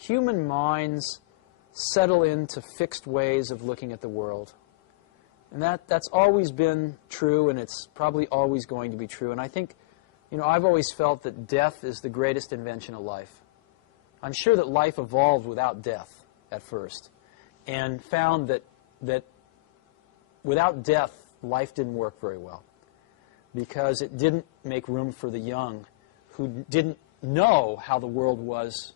human minds settle into fixed ways of looking at the world. And that's always been true, and it's probably always going to be true. And I think, I've always felt that death is the greatest invention of life. I'm sure that life evolved without death at first, and found that without death, life didn't work very well, because it didn't make room for the young who didn't know how the world was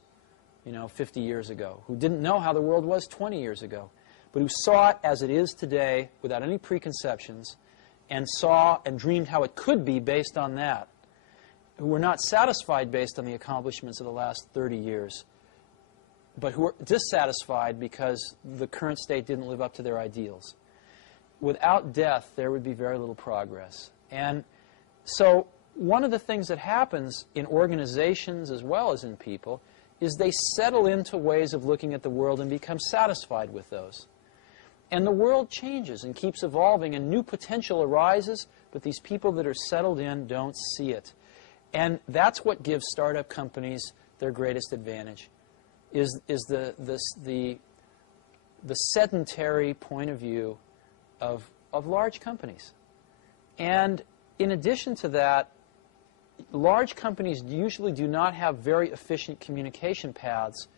50 years ago, who didn't know how the world was 20 years ago, but who saw it as it is today without any preconceptions, and saw and dreamed how it could be based on that, who were not satisfied based on the accomplishments of the last 30 years, but who were dissatisfied because the current state didn't live up to their ideals. Without death, there would be very little progress. And so one of the things that happens in organizations as well as in people is they settle into ways of looking at the world and become satisfied with those. And the world changes and keeps evolving, and new potential arises, but these people that are settled in don't see it. And that's what gives startup companies their greatest advantage, is the sedentary point of view of large companies. And in addition to that, large companies usually do not have very efficient communication paths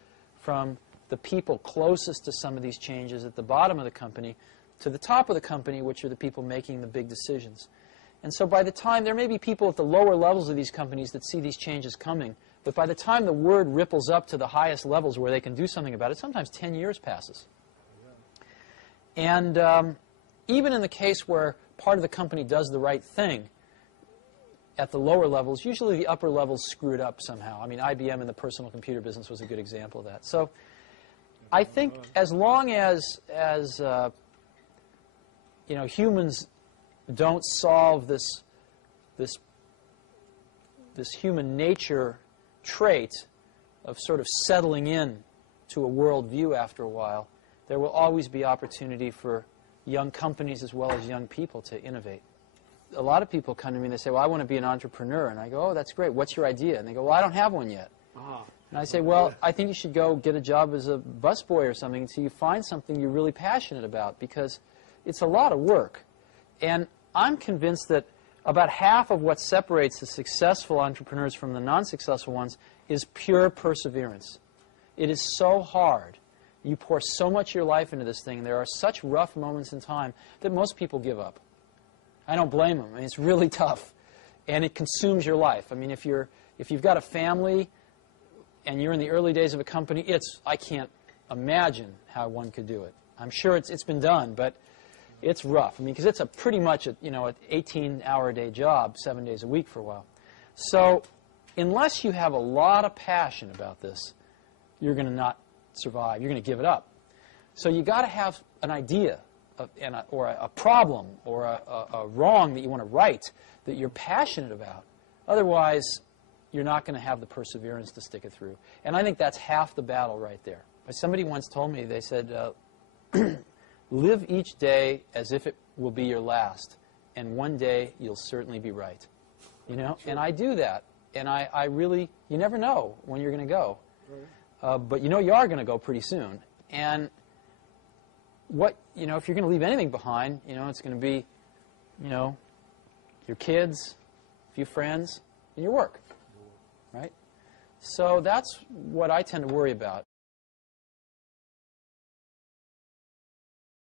from the people closest to some of these changes at the bottom of the company to the top of the company, which are the people making the big decisions. And so by the time, there may be people at the lower levels of these companies that see these changes coming, but by the time the word ripples up to the highest levels where they can do something about it, sometimes 10 years passes. And even in the case where part of the company does the right thing, at the lower levels, usually the upper levels screw it up somehow. I mean, IBM in the personal computer business was a good example of that. So I think as long as humans don't solve this human nature trait of sort of settling in to a worldview after a while, there will always be opportunity for young companies as well as young people to innovate. A lot of people come to me and they say, well, I want to be an entrepreneur. And I go, oh, that's great. What's your idea? And they go, well, I don't have one yet. And I say, well, I think you should go get a job as a busboy or something until you find something you're really passionate about, because it's a lot of work. And I'm convinced that about half of what separates the successful entrepreneurs from the non-successful ones is pure perseverance. It is so hard. You pour so much of your life into this thing, and there are such rough moments in time that most people give up. I don't blame them. I mean, it's really tough, and it consumes your life. I mean, if you've got a family and you're in the early days of a company, I can't imagine how one could do it. I'm sure it's been done, but it's rough. I mean, because it's pretty much an 18-hour-a-day job, 7 days a week for a while. So unless you have a lot of passion about this, you're going to not survive. You're going to give it up. So you got to have an idea or a problem or a wrong that you want to right that you're passionate about. Otherwise, you're not going to have the perseverance to stick it through. And I think that's half the battle right there. Somebody once told me, they said, live each day as if it will be your last, and one day you'll certainly be right. Sure. And I do that. And I really, you never know when you're going to go. Right. But you are going to go pretty soon. And if you're going to leave anything behind, it's going to be, your kids, a few friends, and your work, right? So that's what I tend to worry about.